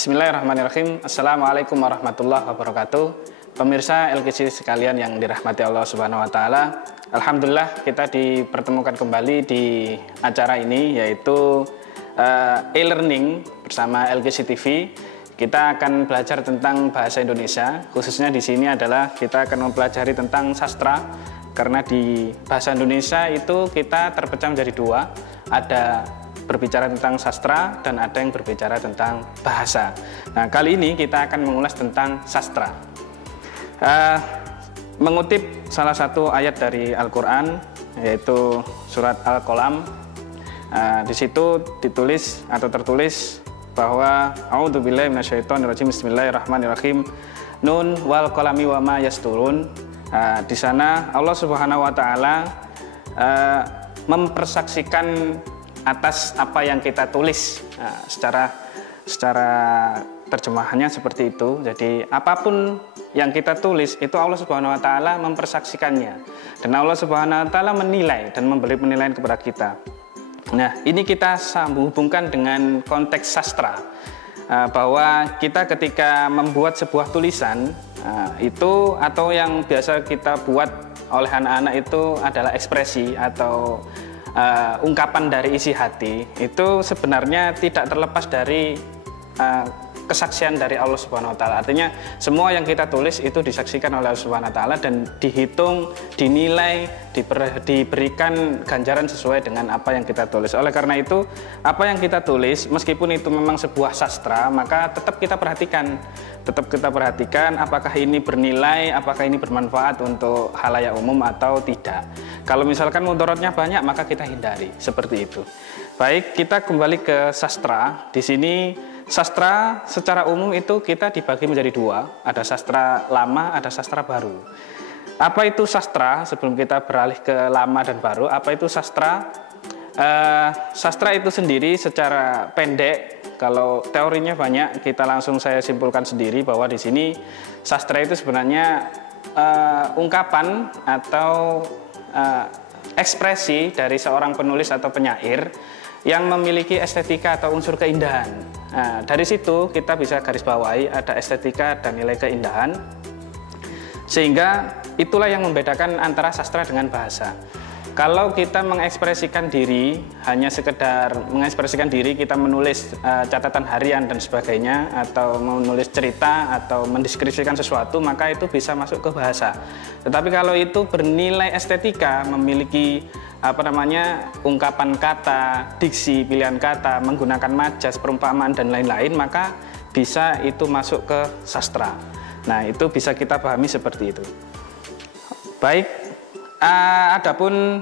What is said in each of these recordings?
Bismillahirrahmanirrahim. Assalamualaikum warahmatullahi wabarakatuh. Pemirsa LKC sekalian yang dirahmati Allah Subhanahu wa taala. Alhamdulillah kita dipertemukan kembali di acara ini, yaitu e-learning bersama LKC TV. Kita akan belajar tentang bahasa Indonesia. Khususnya di sini adalah kita akan mempelajari tentang sastra. Karena di bahasa Indonesia itu kita terpecah menjadi dua. Ada berbicara tentang sastra dan ada yang berbicara tentang bahasa. Nah, kali ini kita akan mengulas tentang sastra. Mengutip salah satu ayat dari Al-Quran, yaitu surat Al-Qalam. Di situ ditulis atau tertulis bahwa A'udzubillahi minasyaitonirrajim, Bismillahirrahmanirrahim, Nun wal qalami wa ma yasturun. Di sana Allah Subhanahu wa taala mempersaksikan atas apa yang kita tulis. Secara terjemahannya seperti itu. Jadi apapun yang kita tulis itu Allah Subhanahu wa taala mempersaksikannya, dan Allah Subhanahu wa taala menilai dan memberi penilaian kepada kita. Nah, ini kita hubungkan dengan konteks sastra, bahwa kita ketika membuat sebuah tulisan itu, atau yang biasa kita buat oleh anak-anak itu adalah ekspresi atau ungkapan dari isi hati, itu sebenarnya tidak terlepas dari kesaksian dari Allah Subhanahu wa taala. Artinya semua yang kita tulis itu disaksikan oleh Allah Subhanahu wa taala dan dihitung, dinilai, diberikan ganjaran sesuai dengan apa yang kita tulis. Oleh karena itu, apa yang kita tulis meskipun itu memang sebuah sastra, maka tetap kita perhatikan apakah ini bernilai, apakah ini bermanfaat untuk khalayak umum atau tidak. Kalau misalkan mudaratnya banyak, maka kita hindari, seperti itu. Baik, kita kembali ke sastra. Di sini sastra secara umum itu kita dibagi menjadi dua, ada sastra lama, ada sastra baru. Apa itu sastra? Sebelum kita beralih ke lama dan baru, apa itu sastra? Sastra itu sendiri secara pendek, kalau teorinya banyak, kita langsung saya simpulkan sendiri bahwa di sini sastra itu sebenarnya ungkapan atau ekspresi dari seorang penulis atau penyair yang memiliki estetika atau unsur keindahan. Nah, dari situ kita bisa garis bawahi ada estetika dan nilai keindahan, sehingga itulah yang membedakan antara sastra dengan bahasa. Kalau kita mengekspresikan diri, hanya sekedar mengekspresikan diri, kita menulis catatan harian dan sebagainya, atau menulis cerita atau mendeskripsikan sesuatu, maka itu bisa masuk ke bahasa. Tetapi kalau itu bernilai estetika, memiliki ungkapan kata, diksi, pilihan kata, menggunakan majas, perumpamaan dan lain-lain, maka bisa itu masuk ke sastra. Nah, itu bisa kita pahami seperti itu. Baik. Adapun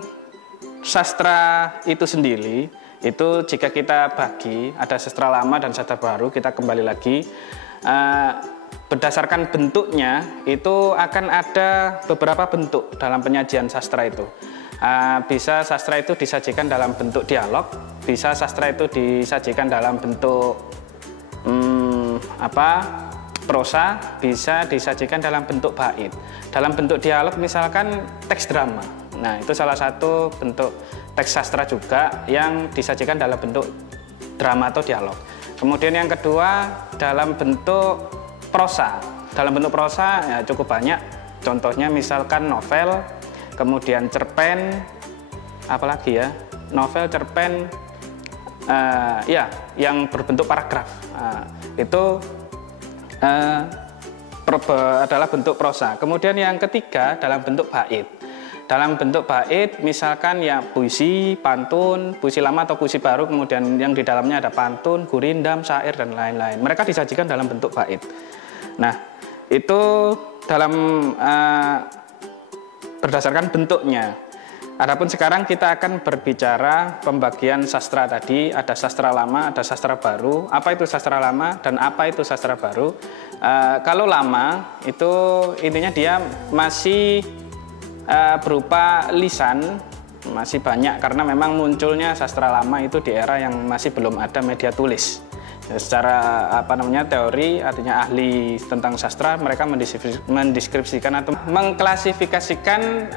sastra itu sendiri, itu jika kita bagi, ada sastra lama dan sastra baru, kita kembali lagi. Berdasarkan bentuknya, itu akan ada beberapa bentuk dalam penyajian sastra itu. Bisa sastra itu disajikan dalam bentuk dialog, bisa sastra itu disajikan dalam bentuk prosa, bisa disajikan dalam bentuk bait. Dalam bentuk dialog misalkan teks drama. Nah, itu salah satu bentuk teks sastra juga yang disajikan dalam bentuk drama atau dialog. Kemudian yang kedua dalam bentuk prosa. Dalam bentuk prosa ya cukup banyak. Contohnya misalkan novel, kemudian cerpen, apalagi ya? Novel, cerpen, yang berbentuk paragraf. Itu adalah bentuk prosa. Kemudian yang ketiga dalam bentuk bait. Dalam bentuk bait misalkan ya puisi, pantun, puisi lama atau puisi baru, kemudian yang di dalamnya ada pantun, gurindam, syair dan lain-lain. Mereka disajikan dalam bentuk bait. Nah, itu dalam berdasarkan bentuknya. Adapun sekarang kita akan berbicara pembagian sastra tadi, ada sastra lama, ada sastra baru. Apa itu sastra lama dan apa itu sastra baru? Kalau lama itu intinya dia masih berupa lisan, masih banyak karena memang munculnya sastra lama itu di era yang masih belum ada media tulis. Secara teori, artinya ahli tentang sastra, mereka mendeskripsikan atau mengklasifikasikan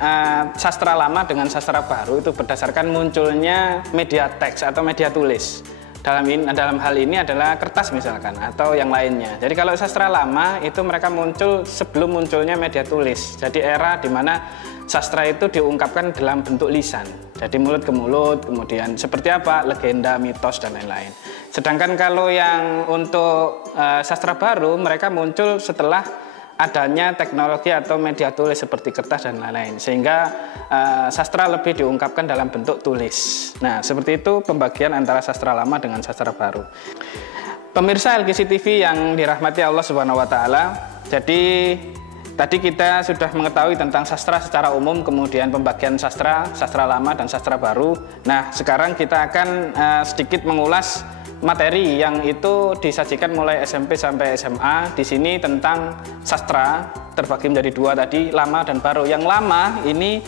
sastra lama dengan sastra baru itu berdasarkan munculnya media teks atau media tulis. dalam hal ini adalah kertas misalkan atau yang lainnya. Jadi kalau sastra lama itu mereka muncul sebelum munculnya media tulis. Jadi era di mana sastra itu diungkapkan dalam bentuk lisan. Jadi mulut ke mulut, kemudian seperti apa, legenda, mitos dan lain-lain. Sedangkan kalau yang untuk sastra baru mereka muncul setelah adanya teknologi atau media tulis seperti kertas dan lain-lain, sehingga sastra lebih diungkapkan dalam bentuk tulis. Nah, seperti itu pembagian antara sastra lama dengan sastra baru. Pemirsa LGC TV yang dirahmati Allah Subhanahu wa taala. Jadi tadi kita sudah mengetahui tentang sastra secara umum, kemudian pembagian sastra lama dan sastra baru. Nah, sekarang kita akan sedikit mengulas materi yang itu disajikan mulai SMP sampai SMA. Di sini tentang sastra terbagi menjadi dua tadi, lama dan baru. Yang lama ini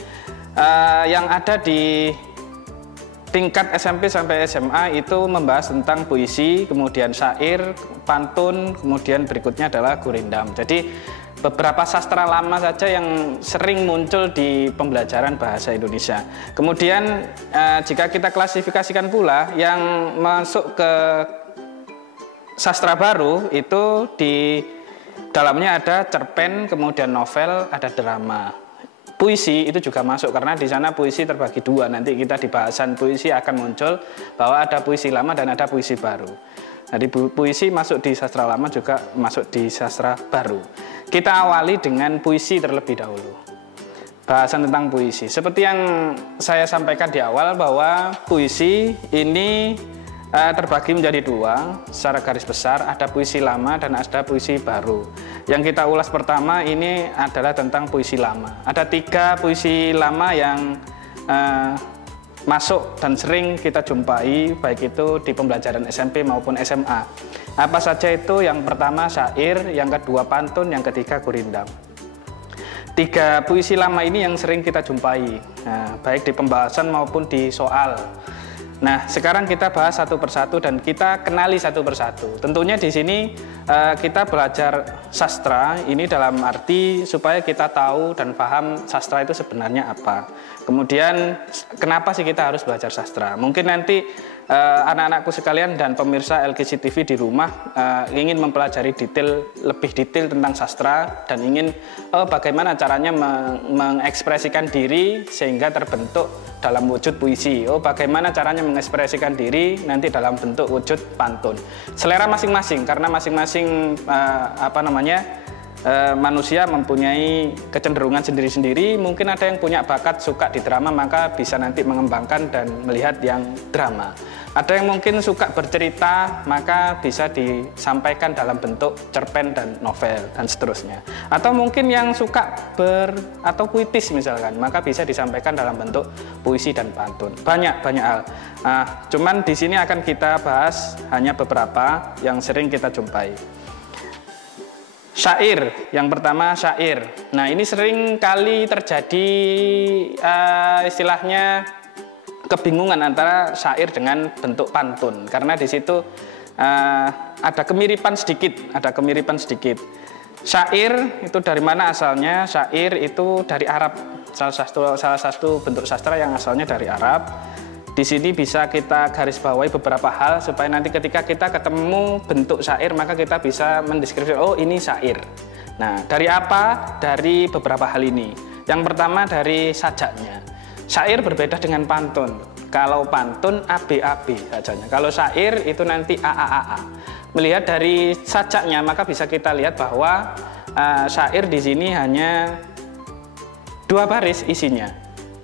yang ada di tingkat SMP sampai SMA itu membahas tentang puisi, kemudian syair, pantun, kemudian berikutnya adalah gurindam. Jadi beberapa sastra lama saja yang sering muncul di pembelajaran bahasa Indonesia. Kemudian jika kita klasifikasikan pula yang masuk ke sastra baru itu di dalamnya ada cerpen, kemudian novel, ada drama. Puisi itu juga masuk karena di sana puisi terbagi dua. Nanti kita di bahasan puisi akan muncul bahwa ada puisi lama dan ada puisi baru. Jadi puisi masuk di sastra lama juga masuk di sastra baru. Kita awali dengan puisi terlebih dahulu. Bahasan tentang puisi. Seperti yang saya sampaikan di awal bahwa puisi ini terbagi menjadi dua secara garis besar, ada puisi lama dan ada puisi baru. Yang kita ulas pertama ini adalah tentang puisi lama. Ada 3 puisi lama yang masuk dan sering kita jumpai baik itu di pembelajaran SMP maupun SMA. Apa saja itu? Yang pertama syair, yang kedua pantun, yang ketiga gurindam. 3 puisi lama ini yang sering kita jumpai, baik di pembahasan maupun di soal. Nah, sekarang kita bahas satu persatu dan kita kenali satu persatu. Tentunya di sini kita belajar sastra ini dalam arti supaya kita tahu dan paham sastra itu sebenarnya apa. Kemudian kenapa sih kita harus belajar sastra? Mungkin nanti anak-anakku sekalian dan pemirsa LGC TV di rumah ingin mempelajari lebih detail tentang sastra dan ingin bagaimana caranya mengekspresikan diri sehingga terbentuk dalam wujud puisi. Bagaimana caranya mengekspresikan diri nanti dalam bentuk wujud pantun. Selera masing-masing karena masing-masing manusia mempunyai kecenderungan sendiri-sendiri. Mungkin ada yang punya bakat suka di drama, maka bisa nanti mengembangkan dan melihat yang drama. Ada yang mungkin suka bercerita, maka bisa disampaikan dalam bentuk cerpen dan novel dan seterusnya. Atau mungkin yang suka atau puitis misalkan, maka bisa disampaikan dalam bentuk puisi dan pantun. Banyak hal. Cuman di sini akan kita bahas hanya beberapa yang sering kita jumpai. Syair, yang pertama syair. Nah, ini sering kali terjadi istilahnya kebingungan antara syair dengan bentuk pantun karena di situ ada kemiripan sedikit. Syair itu dari mana asalnya? Syair itu dari Arab. Salah satu bentuk sastra yang asalnya dari Arab. Di sini bisa kita garis bawahi beberapa hal supaya nanti ketika kita ketemu bentuk syair maka kita bisa mendeskripsikan, oh ini syair. Nah, dari apa? Dari beberapa hal ini. Yang pertama dari sajaknya. Syair berbeda dengan pantun. Kalau pantun AB-AB sajanya. Kalau syair itu nanti AA-AA. Melihat dari sajaknya maka bisa kita lihat bahwa syair di sini hanya 2 baris isinya.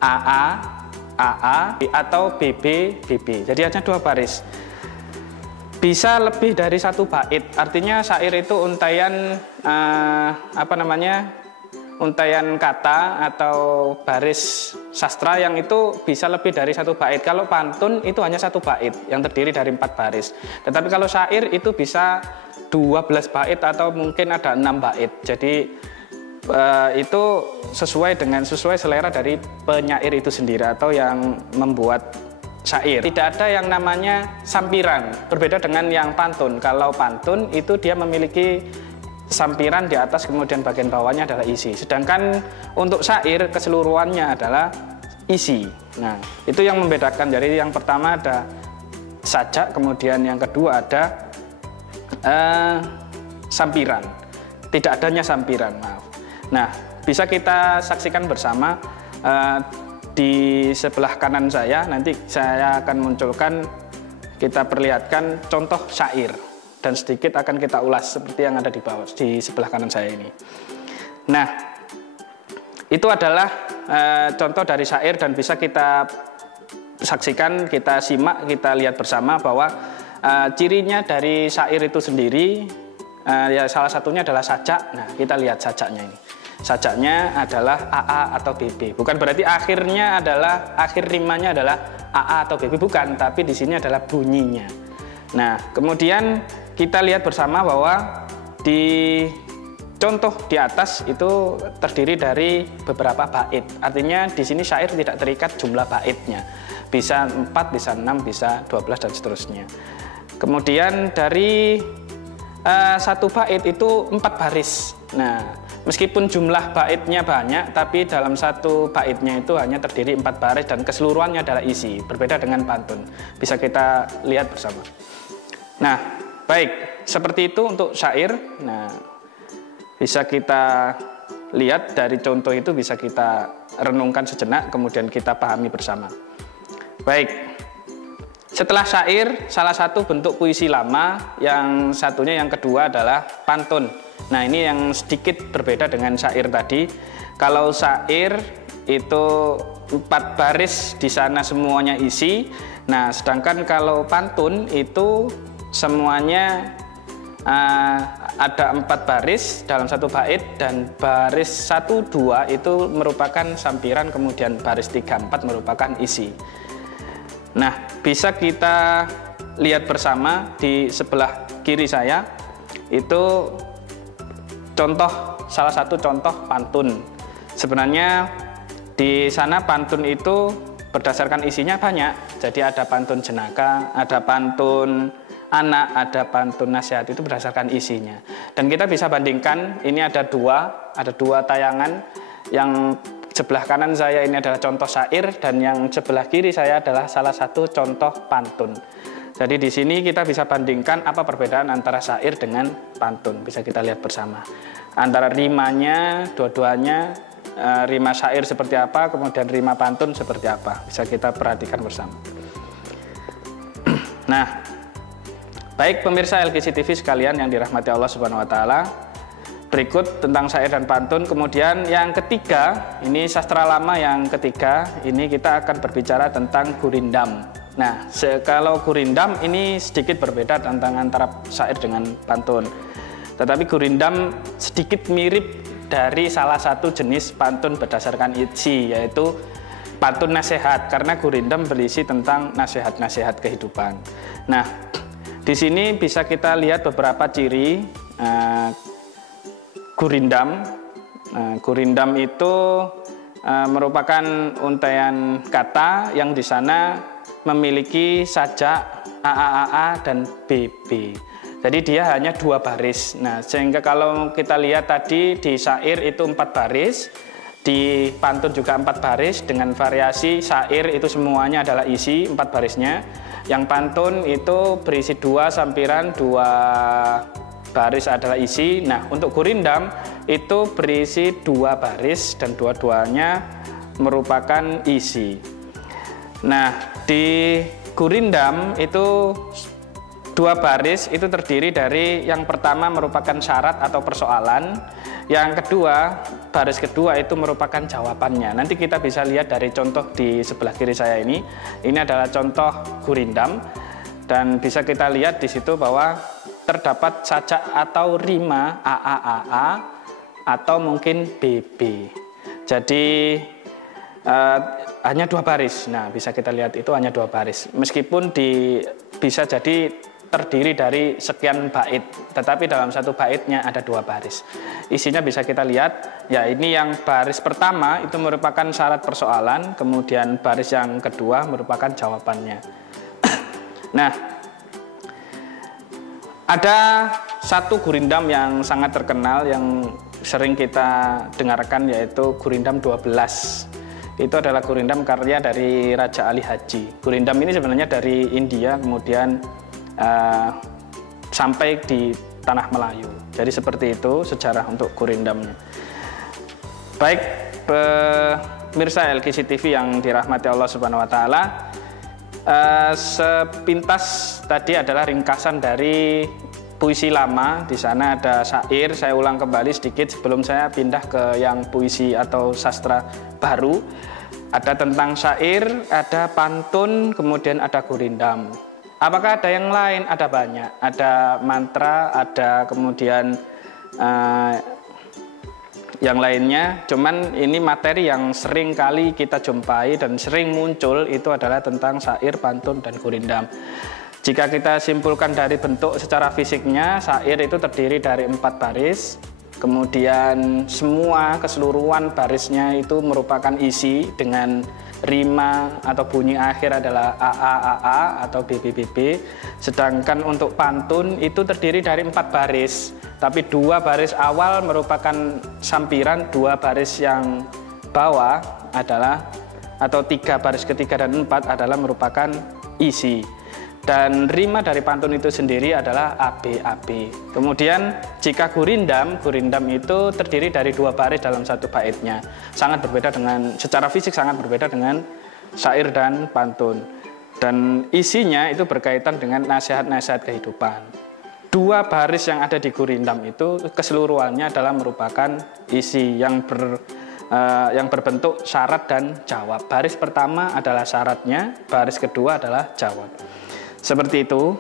AA atau BB. Jadi hanya 2 baris. Bisa lebih dari 1 bait. Artinya syair itu untaian untaian kata atau baris sastra yang itu bisa lebih dari 1 bait. Kalau pantun itu hanya 1 bait yang terdiri dari 4 baris. Tetapi kalau syair itu bisa 12 bait atau mungkin ada 6 bait. Jadi itu sesuai selera dari penyair itu sendiri atau yang membuat syair. Tidak ada yang namanya sampiran, berbeda dengan yang pantun. Kalau pantun itu dia memiliki sampiran di atas, kemudian bagian bawahnya adalah isi. Sedangkan untuk syair keseluruhannya adalah isi. Nah, itu yang membedakan. Jadi yang pertama ada sajak, kemudian yang kedua ada sampiran. Tidak adanya sampiran, maaf. Nah, bisa kita saksikan bersama di sebelah kanan saya. Nanti saya akan munculkan, kita perlihatkan contoh syair, dan sedikit akan kita ulas seperti yang ada di bawah, di sebelah kanan saya ini. Nah, itu adalah contoh dari syair, dan bisa kita saksikan, kita simak, kita lihat bersama bahwa cirinya dari syair itu sendiri, ya salah satunya adalah sajak. Nah, kita lihat sajaknya ini. Sajaknya adalah AA atau BB. Bukan berarti akhir rimanya adalah AA atau BB, bukan, tapi di sini adalah bunyinya. Nah, kemudian kita lihat bersama bahwa di contoh di atas itu terdiri dari beberapa bait. Artinya di sini syair tidak terikat jumlah baitnya. Bisa 4, bisa 6, bisa 12 dan seterusnya. Kemudian dari satu bait itu 4 baris. Nah, meskipun jumlah baitnya banyak, tapi dalam satu baitnya itu hanya terdiri 4 baris dan keseluruhannya adalah isi. Berbeda dengan pantun. Bisa kita lihat bersama. Nah, baik, seperti itu untuk syair. Nah, bisa kita lihat dari contoh itu, bisa kita renungkan sejenak, kemudian kita pahami bersama. Baik, setelah syair, salah satu bentuk puisi lama, yang satunya yang kedua adalah pantun. Nah, ini yang sedikit berbeda dengan syair tadi. Kalau syair itu 4 baris, di sana semuanya isi. Nah, sedangkan kalau pantun itu semuanya ada 4 baris dalam satu bait, dan baris 1, 2 itu merupakan sampiran, kemudian baris 3, 4 merupakan isi. Nah, bisa kita lihat bersama di sebelah kiri saya, itu salah satu contoh pantun. Sebenarnya di sana pantun itu berdasarkan isinya banyak. Jadi ada pantun jenaka, ada pantun anak, ada pantun nasihat, itu berdasarkan isinya. Dan kita bisa bandingkan, ini ada dua tayangan. Yang sebelah kanan saya ini adalah contoh syair, dan yang sebelah kiri saya adalah salah satu contoh pantun. Jadi di sini kita bisa bandingkan apa perbedaan antara syair dengan pantun. Bisa kita lihat bersama. Antara rimanya, dua-duanya, rima syair seperti apa, kemudian rima pantun seperti apa. Bisa kita perhatikan bersama. Nah, baik pemirsa LGC TV sekalian yang dirahmati Allah Subhanahu wa taala. Berikut tentang syair dan pantun. Kemudian yang ketiga, ini sastra lama yang ketiga, ini kita akan berbicara tentang gurindam. Nah, kalau gurindam ini sedikit berbeda tentang antara syair dengan pantun. Tetapi gurindam sedikit mirip dari salah satu jenis pantun berdasarkan isi, yaitu pantun nasihat, karena gurindam berisi tentang nasihat-nasihat kehidupan. Nah, di sini bisa kita lihat beberapa ciri gurindam. Gurindam itu merupakan untaian kata yang di sana memiliki sajak AAAA dan BB. Jadi dia hanya 2 baris. Nah, sehingga kalau kita lihat tadi di syair itu 4 baris, di pantun juga 4 baris, dengan variasi syair itu semuanya adalah isi 4 barisnya. Yang pantun itu berisi 2 sampiran, 2 baris adalah isi. Nah, untuk gurindam itu berisi 2 baris dan dua-duanya merupakan isi. Nah, di gurindam itu 2 baris itu terdiri dari yang pertama merupakan syarat atau persoalan, yang kedua, baris kedua itu merupakan jawabannya. Nanti kita bisa lihat dari contoh di sebelah kiri saya ini. Ini adalah contoh gurindam, dan bisa kita lihat di situ bahwa terdapat sajak atau rima AAAA atau mungkin BB. Jadi hanya 2 baris. Nah, bisa kita lihat itu hanya 2 baris. Meskipun bisa jadi terdiri dari sekian bait, tetapi dalam satu baitnya ada 2 baris. Isinya bisa kita lihat, ya ini yang baris pertama itu merupakan syarat persoalan, kemudian baris yang kedua merupakan jawabannya. Nah, ada satu gurindam yang sangat terkenal yang sering kita dengarkan, yaitu gurindam 12. itu adalah gurindam karya dari Raja Ali Haji. Gurindam ini sebenarnya dari India, kemudian sampai di tanah Melayu. Jadi seperti itu sejarah untuk gurindamnya. Baik, pemirsa LGC TV yang dirahmati Allah Subhanahu wa taala, sepintas tadi adalah ringkasan dari puisi lama. Di sana ada syair, saya ulang kembali sedikit sebelum saya pindah ke yang puisi atau sastra baru. Ada tentang syair, ada pantun, kemudian ada gurindam. Apakah ada yang lain? Ada banyak. Ada mantra, ada kemudian yang lainnya. Cuman ini materi yang sering kali kita jumpai dan sering muncul itu adalah tentang syair, pantun, dan gurindam. Jika kita simpulkan dari bentuk secara fisiknya, syair itu terdiri dari 4 baris, kemudian semua keseluruhan barisnya itu merupakan isi dengan rima atau bunyi akhir adalah AA atau BBBB. Sedangkan untuk pantun itu terdiri dari 4 baris, tapi 2 baris awal merupakan sampiran, 2 baris yang bawah adalah, atau 3 baris ketiga dan 4 adalah merupakan isi. Dan rima dari pantun itu sendiri adalah AB. Kemudian jika gurindam itu terdiri dari 2 baris dalam 1 baitnya. Sangat berbeda dengan, secara fisik sangat berbeda dengan syair dan pantun. Dan isinya itu berkaitan dengan nasihat-nasihat kehidupan. 2 baris yang ada di gurindam itu keseluruhannya adalah merupakan isi yang berbentuk syarat dan jawab. Baris pertama adalah syaratnya, baris kedua adalah jawab. Seperti itu.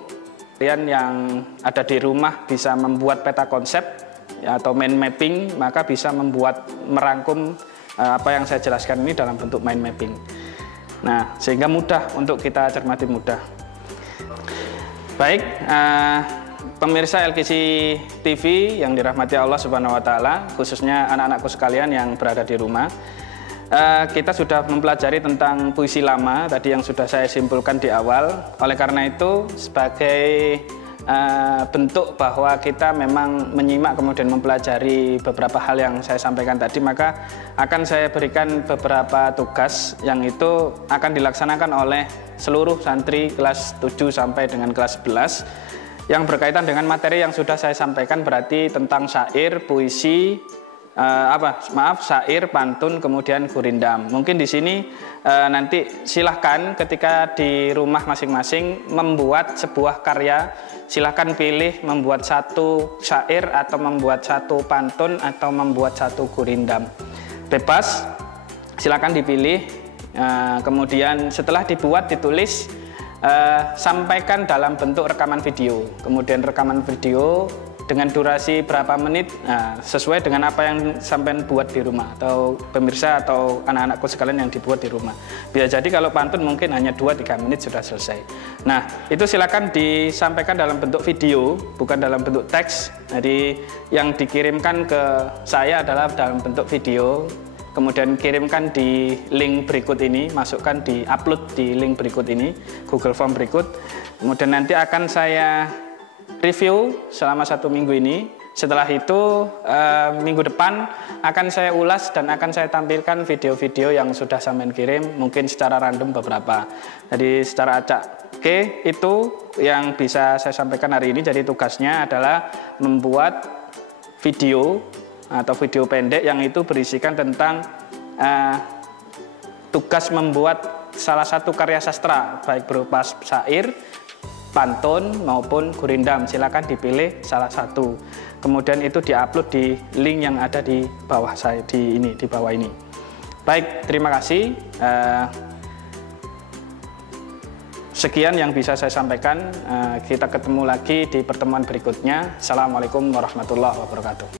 Kalian yang ada di rumah bisa membuat peta konsep atau mind mapping, maka bisa merangkum apa yang saya jelaskan ini dalam bentuk mind mapping. Nah, sehingga mudah untuk kita cermati, mudah. Baik, pemirsa LGC TV yang dirahmati Allah Subhanahu wa taala, khususnya anak-anakku sekalian yang berada di rumah. Kita sudah mempelajari tentang puisi lama tadi yang sudah saya simpulkan di awal. Oleh karena itu, sebagai bentuk bahwa kita memang menyimak kemudian mempelajari beberapa hal yang saya sampaikan tadi, maka akan saya berikan beberapa tugas yang itu akan dilaksanakan oleh seluruh santri kelas 7 sampai dengan kelas 11 yang berkaitan dengan materi yang sudah saya sampaikan, berarti tentang syair, puisi, syair, pantun, kemudian gurindam. Mungkin di sini nanti silahkan ketika di rumah masing-masing membuat sebuah karya, silahkan pilih membuat 1 syair atau membuat 1 pantun atau membuat 1 gurindam. Bebas, silahkan dipilih. Kemudian setelah dibuat, ditulis, sampaikan dalam bentuk rekaman video. Kemudian rekaman video dengan durasi berapa menit, sesuai dengan apa yang sampai buat di rumah, atau pemirsa atau anak-anakku sekalian yang dibuat di rumah. Bisa jadi kalau pantun mungkin hanya 2-3 menit sudah selesai. Nah, itu silakan disampaikan dalam bentuk video, bukan dalam bentuk teks. Jadi yang dikirimkan ke saya adalah dalam bentuk video, kemudian kirimkan di link berikut ini, masukkan di upload di link berikut ini, Google Form berikut. Kemudian nanti akan saya review selama 1 minggu ini. Setelah itu minggu depan akan saya ulas dan akan saya tampilkan video-video yang sudah sampean kirim, mungkin secara random beberapa. Jadi secara acak. Oke, itu yang bisa saya sampaikan hari ini. Jadi tugasnya adalah membuat video atau video pendek yang itu berisikan tentang tugas membuat salah satu karya sastra, baik berupa syair, pantun maupun gurindam. Silakan dipilih salah satu. Kemudian itu diupload di link yang ada di bawah saya di bawah ini. Baik, terima kasih. Sekian yang bisa saya sampaikan. Kita ketemu lagi di pertemuan berikutnya. Assalamualaikum warahmatullahi wabarakatuh.